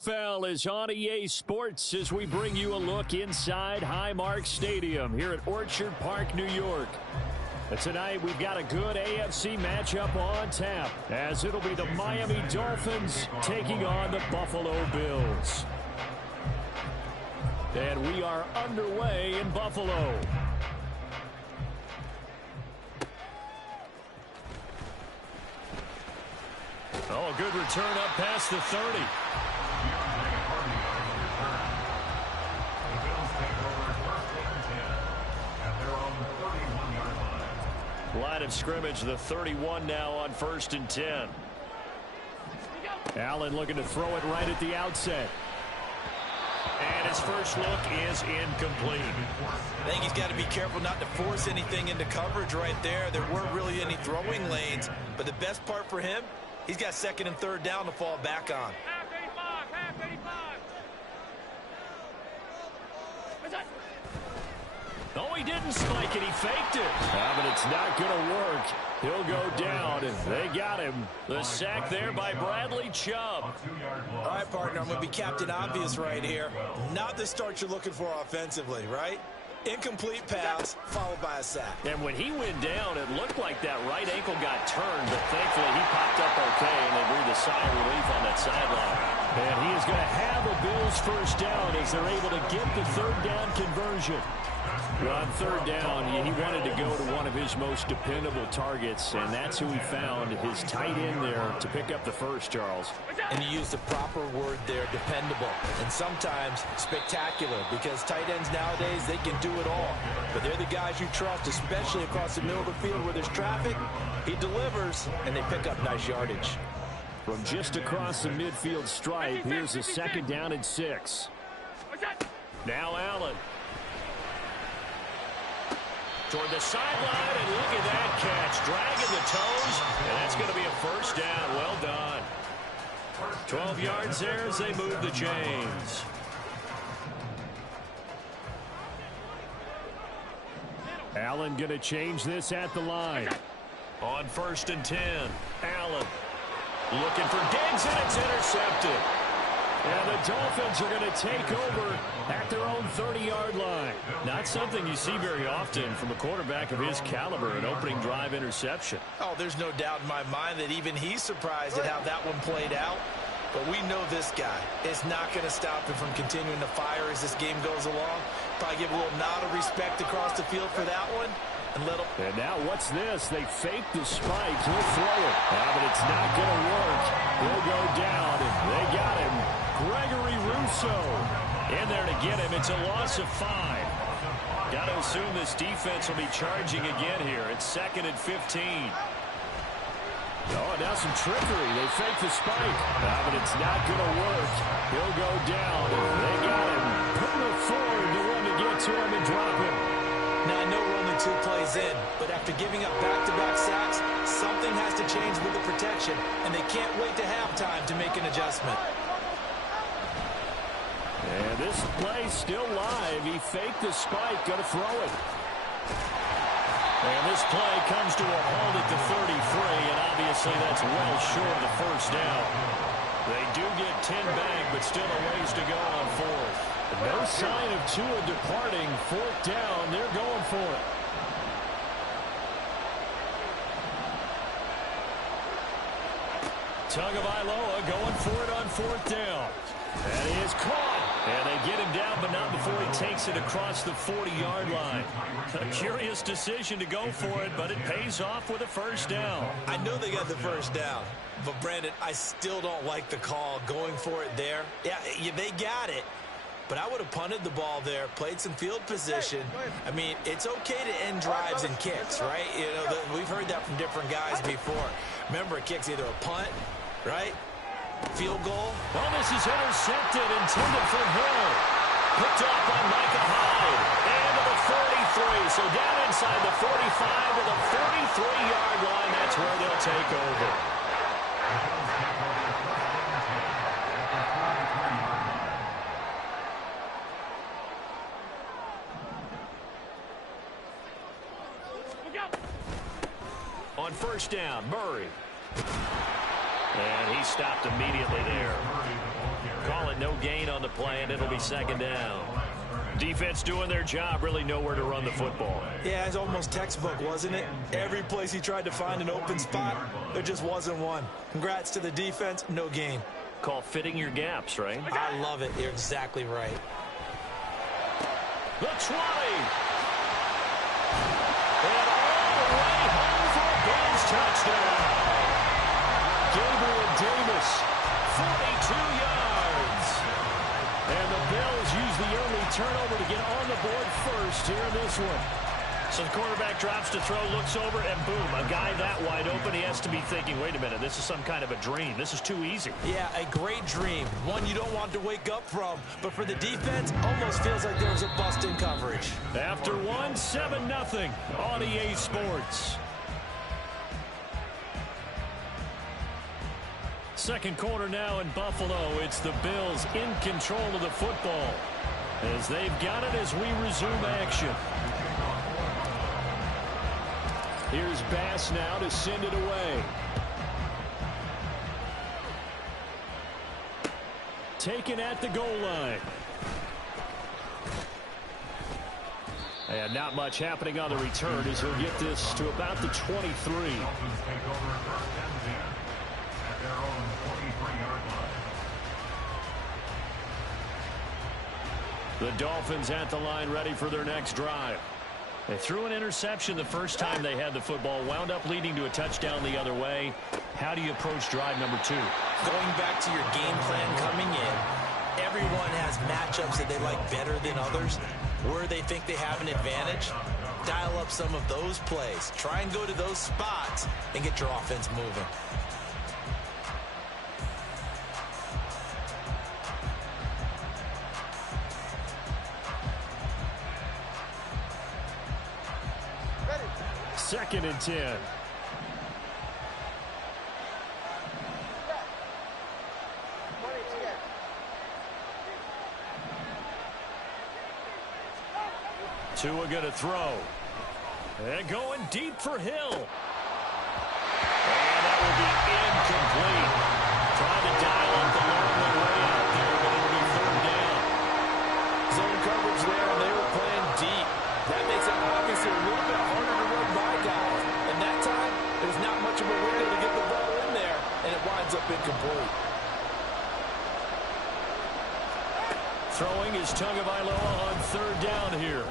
NFL is on EA Sports as we bring you a look inside Highmark Stadium here at Orchard Park, New York. Tonight we've got a good AFC matchup on tap as it'll be the Miami Dolphins taking on the Buffalo Bills. And we are underway in Buffalo. Oh, good return up past the 30. Line of scrimmage, the 31 now on 1st and 10. Allen looking to throw it right at the outset. And his first look is incomplete. I think he's got to be careful not to force anything into coverage right there. There weren't really any throwing lanes, but the best part for him, he's got 2nd and 3rd down to fall back on. Half 85. Oh, he didn't spike it. He faked it. But it's not going to work. He'll go down, and they got him. The sack there by Bradley Chubb. All right, partner, I'm going to be Captain Obvious right here. Not the start you're looking for offensively, right? Incomplete pass, followed by a sack. And when he went down, it looked like that right ankle got turned, but thankfully he popped up okay, and they breathed a sigh of relief on that sideline. And he is going to have a Bills first down as they're able to get the 3rd down conversion. On 3rd down, he wanted to go to one of his most dependable targets, and that's who he found, his tight end there, to pick up the first, Charles. And you used the proper word there, dependable, and sometimes spectacular, because tight ends nowadays, they can do it all. But they're the guys you trust, especially across the middle of the field where there's traffic. He delivers, and they pick up nice yardage. From just across the midfield stripe, here's a 2nd down and 6. Now Allen. Toward the sideline, and look at that catch. Dragging the toes, and that's going to be a first down. Well done. 12 yards there as they move the chains. Allen going to change this at the line. On 1st and 10, Allen looking for Diggs, and it's intercepted. And the Dolphins are going to take over at their own 30-yard line. Not something you see very often from a quarterback of his caliber, an opening drive interception. Oh, there's no doubt in my mind that even he's surprised at how that one played out. But we know this guy is not going to stop him from continuing to fire as this game goes along. Probably give a little nod of respect across the field for that one. And now what's this? They fake the spike. He'll throw it. But it's not going to work. He'll go down. They got him. Gregory Rousseau in there to get him. It's a loss of 5. Got to assume this defense will be charging again here. It's 2nd and 15. Oh, now some trickery. They fake the spike. But it's not going to work. He'll go down. They got him. Putting forward to run to get to him and drop him. Now, I know we're only 2 plays in, but after giving up back-to-back sacks, something has to change with the protection, and they can't wait to halftime to make an adjustment. And this play still live. He faked the spike, going to throw it. And this play comes to a halt at the 33, and obviously that's well short of the first down. They do get 10 back, but still a ways to go on 4th. No sign of Tua departing. 4th down, they're going for it. Tagovailoa going for it on 4th down. And he is caught. And they get him down, but not before he takes it across the 40-yard line. A curious decision to go for it, but it pays off with a first down. I know they got the first down, but Brandon, I still don't like the call going for it there. Yeah, they got it. But I would have punted the ball there, played some field position. I mean, it's okay to end drives and kicks, right? You know, we've heard that from different guys before. Remember, a kick's either a punt, right? Field goal. Well, this is intercepted, intended for Hill. Picked up by Micah Hyde. And to the 43. So down inside the 45 to the 43-yard line. That's where they'll take over. On 1st down, Murray. And he stopped immediately there. Call it no gain on the play, and it'll be second down. Defense doing their job, really nowhere to run the football. Yeah, it's almost textbook, wasn't it? Every place he tried to find an open spot, there just wasn't one. Congrats to the defense, no gain. Call fitting your gaps, right? I love it. You're exactly right. The 20. And all the way home for a Bills touchdown. Gabriel Davis, 42 yards. And the Bills use the early turnover to get on the board first here in this one. So the quarterback drops to throw, looks over, and boom, a guy that wide open, he has to be thinking, wait a minute, this is some kind of a dream. This is too easy. Yeah, a great dream. One you don't want to wake up from. But for the defense, almost feels like there was a bust in coverage. After one, 7-0 on EA Sports. Second quarter now in Buffalo. It's the Bills in control of the football as they've got it as we resume action. Here's Bass now to send it away. Taken at the goal line. And not much happening on the return as he'll get this to about the 23. The Dolphins at the line ready for their next drive. They threw an interception the first time they had the football, wound up leading to a touchdown the other way. How do you approach drive number 2? Going back to your game plan coming in, everyone has matchups that they like better than others. Where they think they have an advantage, dial up some of those plays. Try and go to those spots and get your offense moving. Second and 10. Tua going to throw. And going deep for Hill. And that will be incomplete. Trying to dial up the long way out there, but it'll be third down. Zone coverage there, and they were playing deep. That makes it obviously a little bit harder to run by guys. And that time, there's not much of a window to get the ball in there, and it winds up incomplete. Throwing is Tagovailoa on third down here.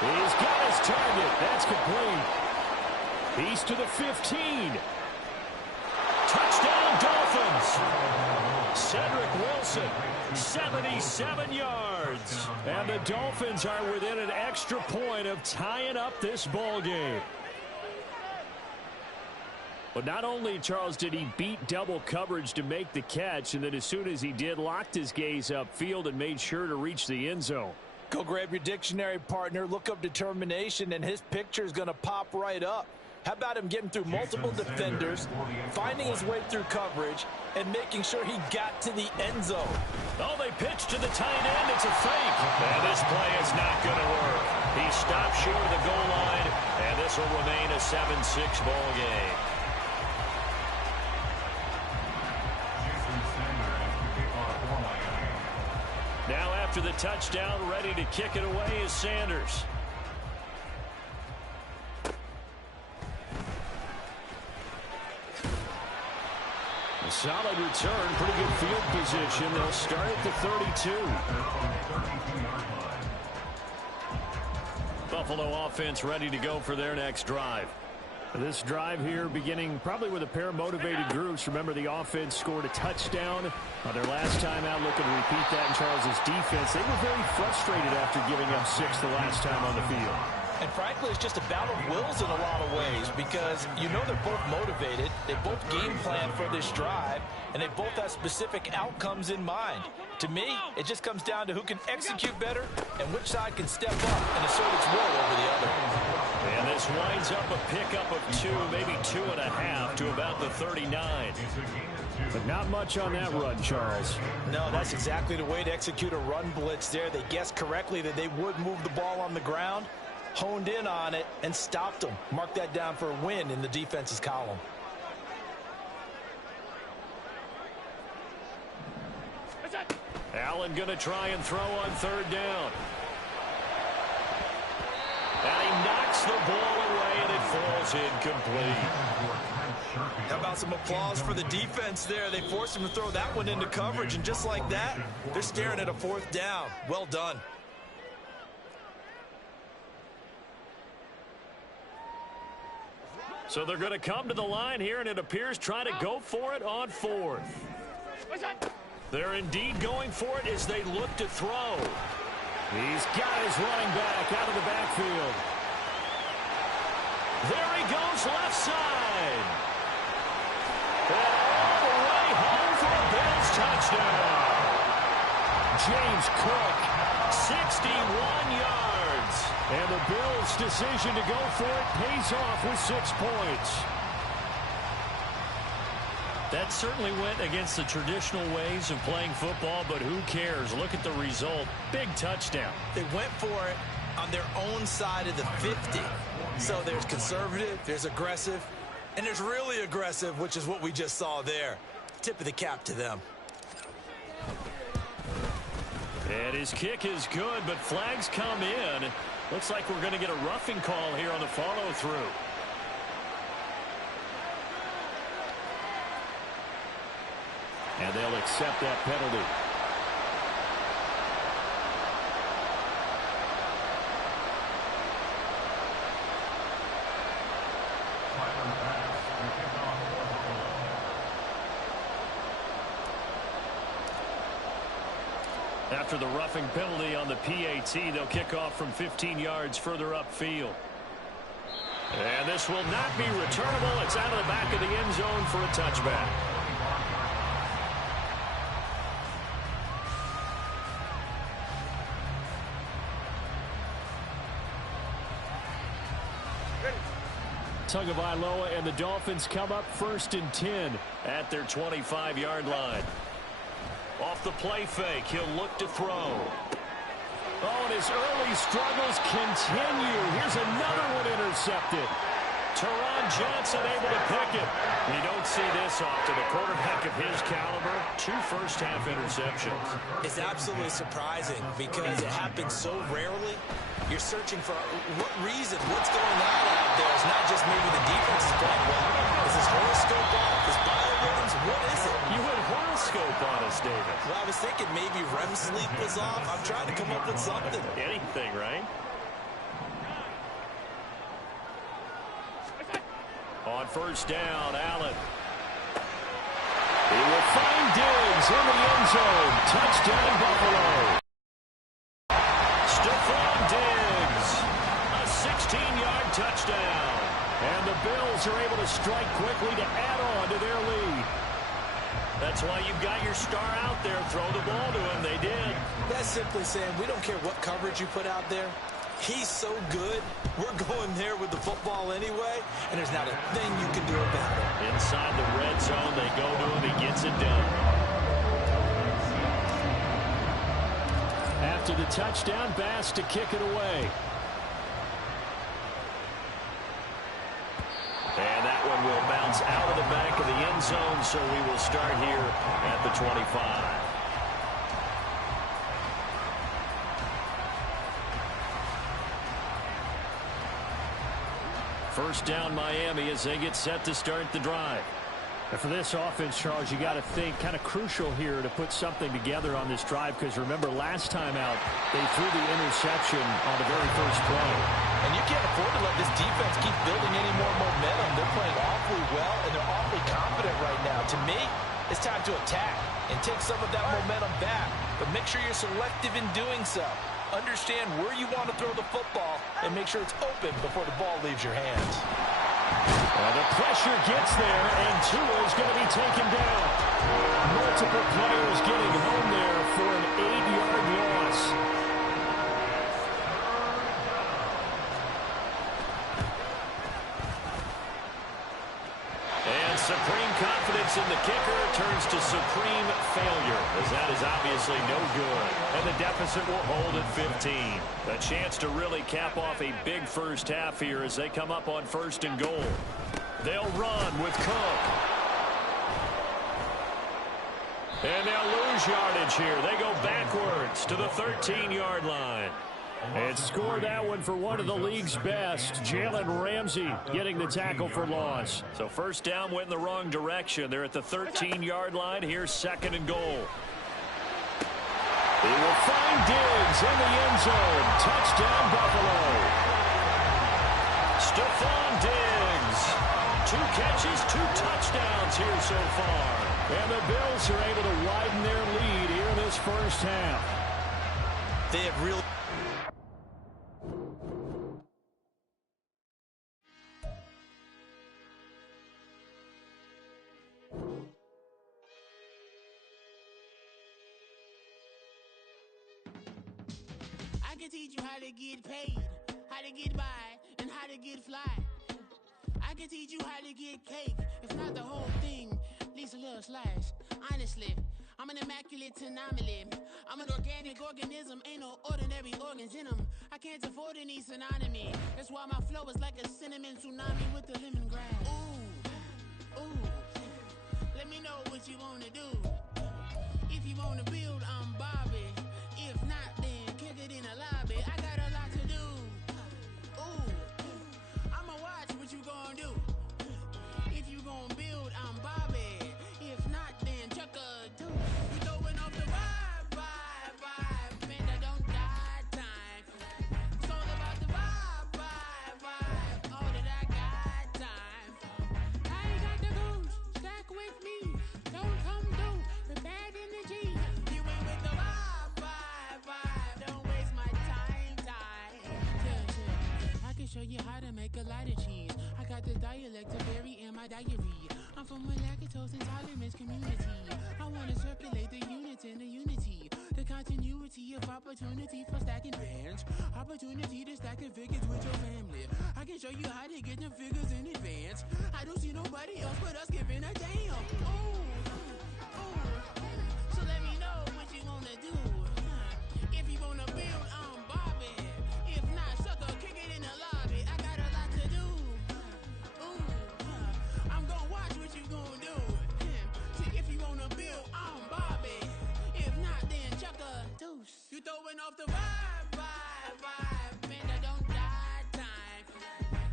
He's got his target. That's complete. He's to the 15. Touchdown, Dolphins. Cedric Wilson, 77 yards. And the Dolphins are within an extra point of tying up this ball game. But not only, Charles, did he beat double coverage to make the catch, and then as soon as he did, locked his gaze upfield and made sure to reach the end zone. Go grab your dictionary, partner. Look up determination, and his picture is going to pop right up. How about him getting through multiple defenders, finding his way through coverage, and making sure he got to the end zone? Oh, they pitch to the tight end. It's a fake. And this play is not going to work. He stopped short of the goal line, and this will remain a 7-6 ball game. Now after the touchdown, ready to kick it away is Sanders. A solid return, pretty good field position. They'll start at the 32. Buffalo offense ready to go for their next drive. This drive here beginning probably with a pair of motivated groups. Remember, the offense scored a touchdown on their last time out. Looking to repeat that in Charles's defense. They were very frustrated after giving up 6 the last time on the field. And frankly, it's just a battle of wills in a lot of ways because you know they're both motivated. They both game plan for this drive, and they both have specific outcomes in mind. To me, it just comes down to who can execute better and which side can step up and assert its will over the other. And this winds up a pickup of 2, maybe 2.5 to about the 39. But not much on that run, Charles. No, that's exactly the way to execute a run blitz there. They guessed correctly that they would move the ball on the ground, honed in on it, and stopped them. Mark that down for a win in the defense's column. Allen going to try and throw on third down. And he knocks the ball away, and it falls incomplete. How about some applause for the defense there? They forced him to throw that one into coverage, and just like that, they're staring at a fourth down. Well done. So they're going to come to the line here, and it appears trying to go for it on fourth. They're indeed going for it as they look to throw. He's got his running back out of the backfield. There he goes left side. And all the way home for a Bills touchdown. James Cook, 61 yards. And the Bills' decision to go for it pays off with 6 points. That certainly went against the traditional ways of playing football, but who cares? Look at the result. Big touchdown. They went for it on their own side of the 50. So there's conservative, there's aggressive, and there's really aggressive, which is what we just saw there. Tip of the cap to them. And his kick is good, but flags come in. Looks like we're going to get a roughing call here on the follow-through. And they'll accept that penalty. After the roughing penalty on the PAT, they'll kick off from 15 yards further upfield. And this will not be returnable. It's out of the back of the end zone for a touchback. Tagovailoa and the Dolphins come up 1st and 10 at their 25-yard line. Off the play fake, he'll look to throw. Oh, and his early struggles continue. Here's another one intercepted. Teron Johnson able to pick it. You don't see this often. A quarterback of his caliber, 2 first-half interceptions. It's absolutely surprising because it happens so rarely. You're searching for what reason, what's going on out there. It's not just maybe the defense is playing well. Is his horoscope off? His biorhythms? What is it? You went horoscope on us, David. Well, I was thinking maybe REM sleep was off. I'm trying to come up with something. Anything, right? On first down, Allen. He will find Diggs in the end zone. Touchdown, Buffalo. Stephon Diggs, a 16-yard touchdown. And the Bills are able to strike quickly to add on to their lead. That's why you've got your star out there. Throw the ball to him. They did. That's simply saying we don't care what coverage you put out there. He's so good. We're going there with the football anyway, and there's not a thing you can do about it. Inside the red zone, they go to him. He gets it done. After the touchdown, Bass to kick it away. And that one will bounce out of the back of the end zone, so we will start here at the 25. First down, Miami, as they get set to start the drive. And for this offense, Charles, you got to think kind of crucial here to put something together on this drive, because remember last time out they threw the interception on the very first play. And you can't afford to let this defense keep building any more momentum. They're playing awfully well, and they're awfully confident right now. To me, it's time to attack and take some of that momentum back. But make sure you're selective in doing so. Understand where you want to throw the football and make sure it's open before the ball leaves your hands. Well, the pressure gets there, and Tua is going to be taken down. Multiple players getting home there for an 8-yard loss. And supreme confidence in the kicker turns to supreme failure, as that is obviously no good. And the deficit will hold at 15. A chance to really cap off a big first half here as they come up on 1st and goal. They'll run with Cook. And they'll lose yardage here. They go backwards to the 13-yard line. And score that one for one of the league's best. Jalen Ramsey getting the tackle for loss. So first down went in the wrong direction. They're at the 13-yard line. Here's second and goal. He will find Diggs in the end zone. Touchdown, Buffalo. Stephon Diggs. 2 catches, 2 touchdowns here so far. And the Bills are able to widen their lead here in this first half. They have really... I can teach you how to get paid, how to get by, and how to get fly. I can teach you how to get cake, if not the whole thing, at least a little slice. Honestly, I'm an immaculate anomaly. I'm an organic organism, ain't no ordinary organs in them. I can't afford any synonymy. That's why my flow is like a cinnamon tsunami with the lemongrass. Ooh, ooh, let me know what you wanna do. If you wanna build, I'm Bobby. If not, then kick it in the lobby. I got a lot to do. Ooh, I'ma watch what you gonna do. If you gonna build, I'm Bobby. If not, then chuck a do. You throwing off the vibe. Man, I don't got time. It's all about the vibe. All that I got time. I ain't got the goose. Stack with me. Don't come through with bad energy. You ain't with the vibe. Don't waste my time. Yeah. I can show you how to make a lot of cheese. I got the dialect to vary in my diary. I'm from a lactose intolerance community. I wanna circulate the units and the unity. The continuity of opportunity for stacking bands. Opportunity to stack the figures with your family. I can show you how to get the figures in advance. I don't see nobody else but us giving a damn. Ooh. So let me know what you wanna do. If you wanna build, I'm Bobby. If not, sucker, kick it in the lobby. I got a lot to do. Ooh, I'm gonna watch what you gonna do. See, if you wanna build, I'm Bobby. If not, then chuck a deuce. You throwing off the vibe. Man, I don't got time.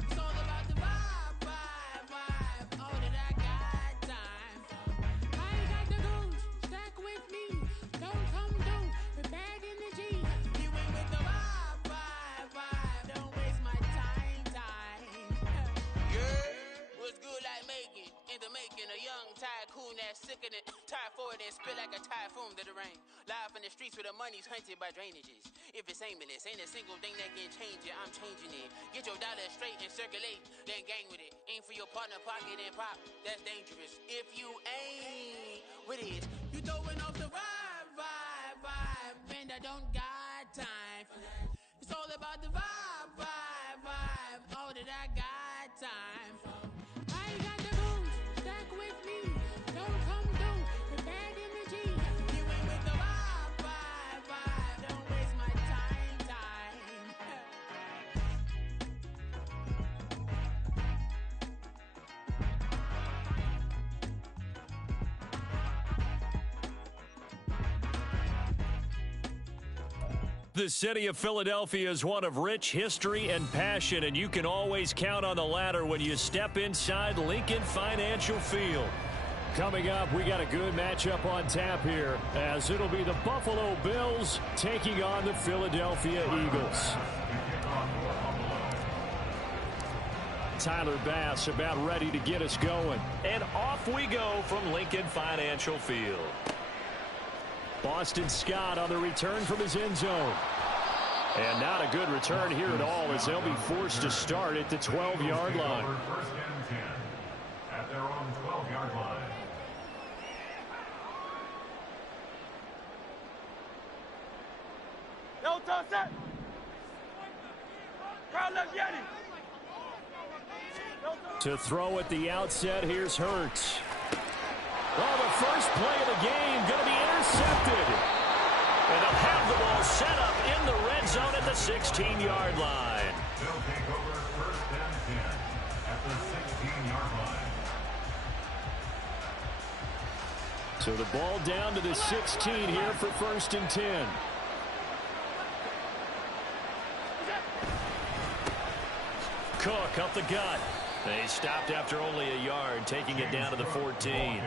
It's all about the vibe. All that I got time. I ain't got the goose. Stack with me. Don't come through with bad energy. You ain't with the vibe. Don't waste my time. Yeah, what's good like making? In the making, a young tycoon that's sick of it. Tired for it and spit like a typhoon to the rain. Live in the streets where the money's hunted by drainages. If it's aimless, ain't a single thing that can change it. I'm changing it. Get your dollar straight and circulate, then gang with it. Aim for your partner, pocket and pop. That's dangerous. If you ain't with it, you throwing off the vibe. Man, I don't got time. It's all about the vibe. All that I got time. I ain't got the goose. Stack with me. Don't come through with bad energy. You ain't with the vibe. Don't waste my time. The city of Philadelphia is one of rich history and passion, and you can always count on the latter when you step inside Lincoln Financial Field. Coming up, we got a good matchup on tap here, as it'll be the Buffalo Bills taking on the Philadelphia Eagles. Tyler Bass about ready to get us going. And off we go from Lincoln Financial Field. Boston Scott on the return from his end zone. And not a good return here at all, as they'll be forced to start at the 12-yard line. First and 10 at their own 12-yard line. Yo, toss that. Crowd left Yeti. To throw at the outset, here's Hurts. Well, the first play of the game going to be intercepted. And they'll have the ball set up in the red zone at the 16-yard line. They'll take over first and 10 at the 16-yard line. So the ball down to the 16 here for 1st and 10. Cook up the gut. They stopped after only a yard, taking it down to the 14.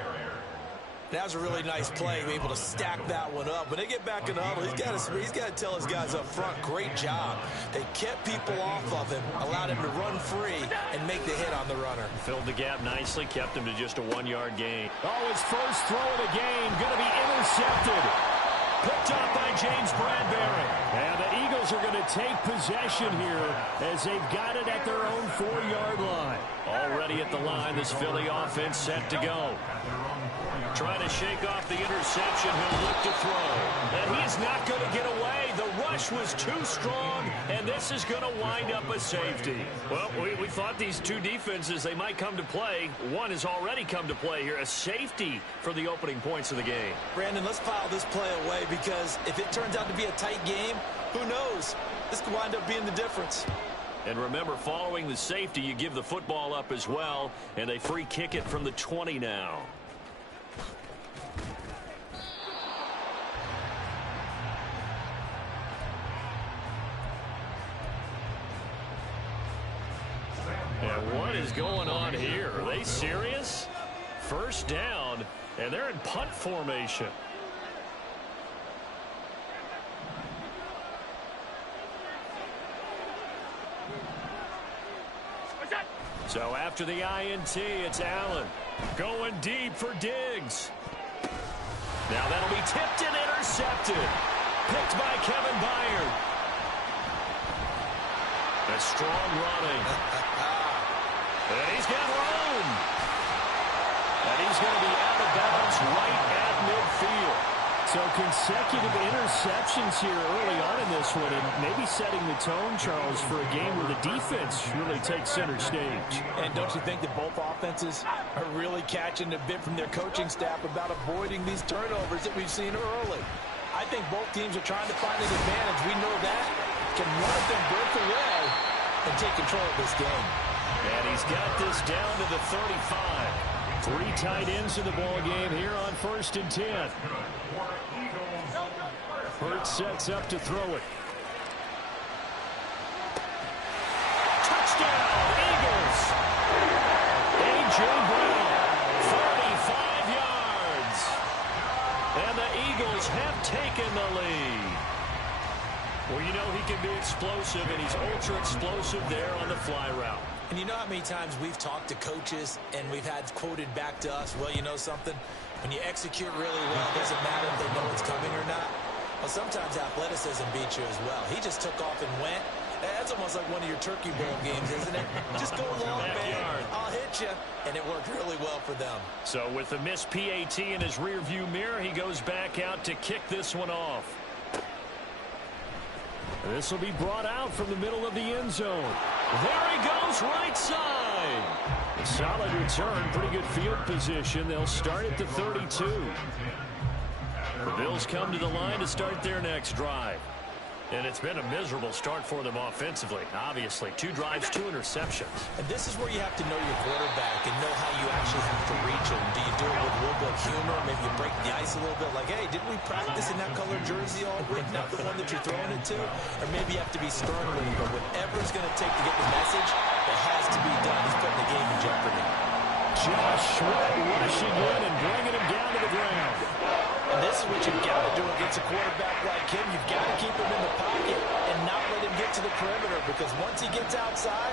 That was a really nice play, able to stack that one up. When they get back in the huddle, he's got to tell his guys up front, great job. They kept people off of him, allowed him to run free and make the hit on the runner. Filled the gap nicely, kept him to just a 1-yard gain. Oh, his first throw of the game, going to be intercepted. Picked up by James Bradbury. And the Eagles are going to take possession here as they've got it at their own 4-yard line. Already at the line, this Philly offense set to go. Trying to shake off the interception. He'll look to throw. And he's not going to get away. The rush was too strong, and this is going to wind up a safety. Well, we thought these two defenses, they might come to play. One has already come to play here. A safety for the opening points of the game. Brandon, let's file this play away because if it turns out to be a tight game, who knows? This could wind up being the difference. And remember, following the safety, you give the football up as well, and they free kick it from the 20 now. And what is going on here? Are they serious? First down, and they're in punt formation. So after the INT, it's Allen going deep for Diggs. Now that'll be tipped and intercepted. Picked by Kevin Byard. A strong running. And he's got room. And he's going to be out of bounds right at midfield. So consecutive interceptions here early on in this one, and maybe setting the tone, Charles, for a game where the defense really takes center stage. And don't you think that both offenses are really catching a bit from their coaching staff about avoiding these turnovers that we've seen early? I think both teams are trying to find an advantage. We know that. Can one of them break away and take control of this game? And he's got this down to the 35. 3 tight ends in the ball game here on 1st and 10. Hurts sets up to throw it. Touchdown, Eagles! A.J. Brown, 35 yards. And the Eagles have taken the lead. Well, you know he can be explosive, and he's ultra-explosive there on the fly route. And you know how many times we've talked to coaches and we've had quoted back to us, well, you know something? When you execute really well, it doesn't matter if they know it's coming or not. Well, sometimes athleticism beats you as well. He just took off and went. That's almost like one of your Turkey Bowl games, isn't it? Just go long, man. I'll hit you. And it worked really well for them. So with the missed PAT in his rearview mirror, he goes back out to kick this one off. This will be brought out from the middle of the end zone. There he goes, right side. A solid return, pretty good field position. They'll start at the 32. The Bills come to the line to start their next drive. And it's been a miserable start for them offensively. Obviously, 2 drives, 2 interceptions. And this is where you have to know your quarterback and know how you actually have to reach him. Do you do it with a little bit of humor? Maybe you break the ice a little bit like, hey, didn't we practice in that colored jersey all week? Not the one that you're throwing it to? Or maybe you have to be stern with him. But whatever it's going to take to get the message, it has to be done. He's putting the game in jeopardy. Josh Sweat rushing in and bringing him down to the ground. And this is what you've got to do against a quarterback like him. You've got to keep him in the pocket and not let him get to the perimeter, because once he gets outside,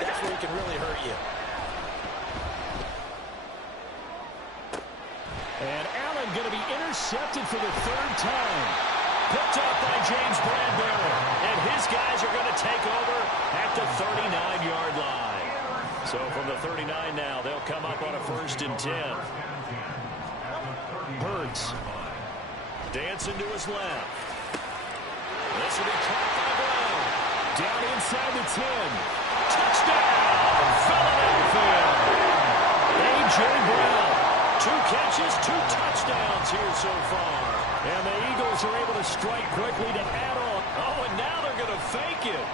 that's where he can really hurt you. And Allen going to be intercepted for the 3rd time. Picked up by James Bradbury. And his guys are going to take over at the 39-yard line. So from the 39 now, they'll come up on a 1st and 10. Hurts. Dancing to his left. This will be caught by Brown. Down inside the 10. Touchdown, Philadelphia. A.J. Brown. 2 catches, 2 touchdowns here so far. And the Eagles are able to strike quickly to add on. Oh, and now they're going to fake it.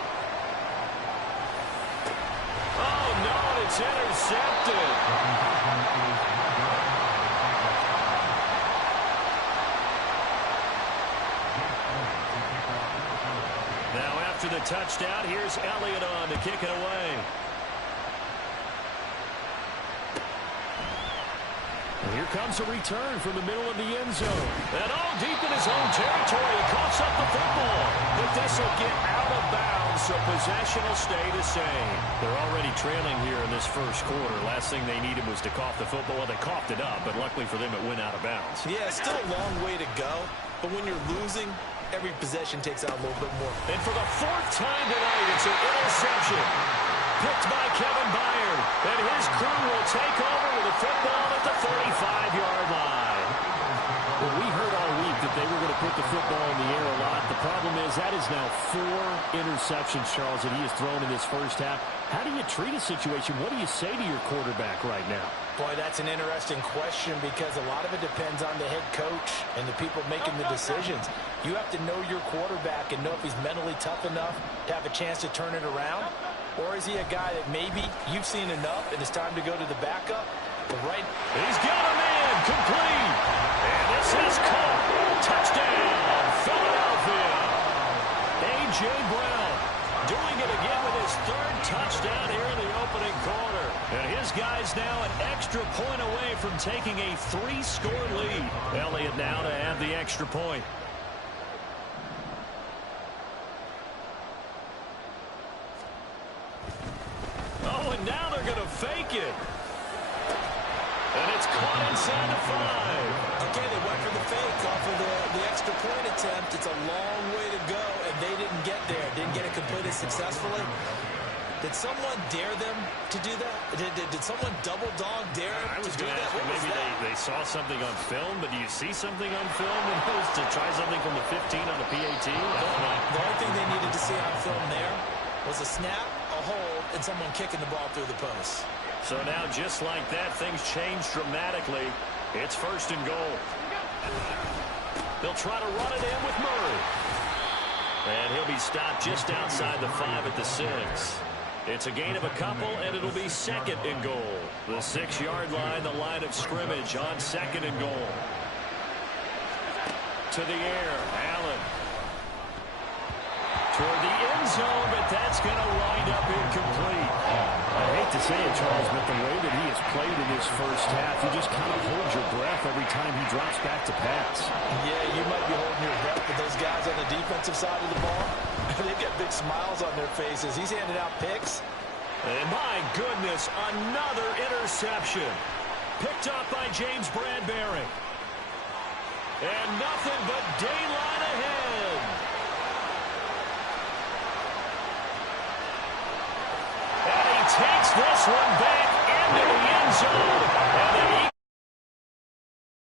Oh, no, it's intercepted. after the touchdown. Here's Elliott on to kick it away. And here comes a return from the middle of the end zone. And all deep in his own territory. He coughs up the football. But this will get out of bounds, so possession will stay the same. They're already trailing here in this first quarter. Last thing they needed was to cough the football. Well, they coughed it up, but luckily for them, it went out of bounds. Yeah, still a long way to go. But when you're losing, every possession takes out a little bit more. And for the fourth time tonight, it's an interception. Picked by Kevin Byard. And his crew will take over with the football at the 35-yard line. Well, we heard all week that they were going to put the football in the air a lot. The problem is that is now 4 interceptions, Charles, that he has thrown in this first half. How do you treat a situation? What do you say to your quarterback right now? Boy, that's an interesting question because a lot of it depends on the head coach and the people making the decisions. You have to know your quarterback and know if he's mentally tough enough to have a chance to turn it around. Or is he a guy that maybe you've seen enough and it's time to go to the backup? But he's got a man complete. And this is caught. Touchdown, Philadelphia. A.J. Brown doing it again with his 3rd touchdown here in the opening quarter. And his guy's now an extra point away from taking a 3-score lead. Elliott now to have the extra point. Oh, and now they're going to fake it. And it's caught inside the 5. Okay, they went for the fake off of the extra point attempt. It's a long way to go, and they didn't get there. Didn't get it completed successfully. Did someone dare them to do that? Did someone double dog dare them to do that? Maybe they saw something on film, but do you see something on film to try something from the 15 on the PAT? The only thing they needed to see on film there was a snap, a hold, and someone kicking the ball through the post. So now, just like that, things change dramatically. It's 1st and goal. They'll try to run it in with Murray. And he'll be stopped just outside the 5 at the 6. It's a gain of a couple, and it'll be 2nd and goal. The 6-yard line, the line of scrimmage on 2nd and goal. To the air, Allen. Toward the end zone, but that's going to wind up incomplete. I hate to say it, Charles, but the way that he has played in his first half, you just kind of hold your breath every time he drops back to pass. Yeah, you might be holding your breath, but those guys on the defensive side of the ball, they've got big smiles on their faces. He's handing out picks. And my goodness, another interception. Picked up by James Bradbury. And nothing but daylight ahead. And he takes this one back.